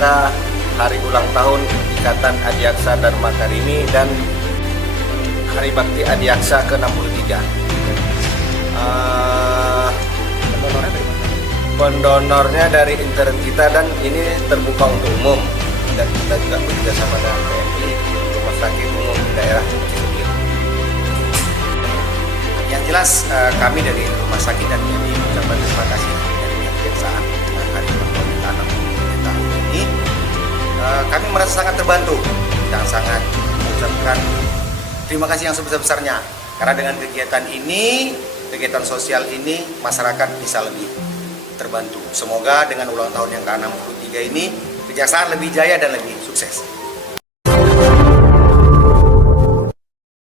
rangka Hari Ulang Tahun Ikatan Adiaksa Dharma Karimi dan Hari Bakti Adiaksa ke-63. Pendonornya dari intern kita dan ini terbuka untuk umum, dan kita juga bekerja sama dengan PMI, Rumah Sakit Umum Daerah Cirebon. Yang jelas kami dari Rumah Sakit dan PMI mengucapkan terima kasih dari kejaksaan dengan hari ulang tahun ke-63 tahun ini. Kami merasa sangat terbantu dan sangat mengucapkan terima kasih yang sebesar-besarnya, karena dengan kegiatan ini, kegiatan sosial ini, masyarakat bisa lebih terbantu. Semoga dengan ulang tahun yang ke-63 ini, kejaksaan lebih jaya dan lebih sukses.